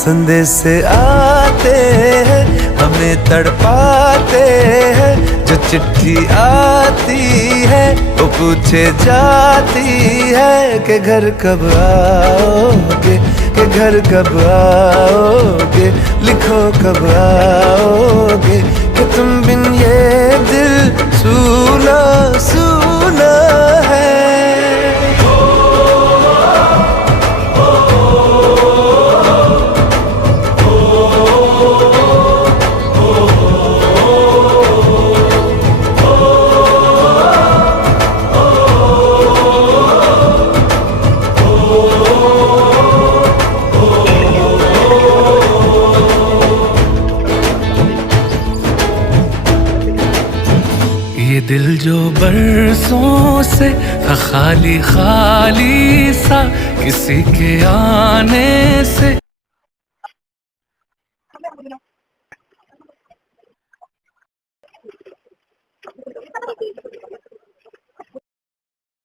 संदेश आते हैं हमें तड़पाते हैं, जो चिट्ठी आती है वो पूछे जाती है कि घर कब आओगे, कि घर कब आओगे, लिखो कब आओगे, कि तुम बिन ये दिल सूना सूना है। ये दिल जो बरसों से था खाली खाली सा, किसी के आने से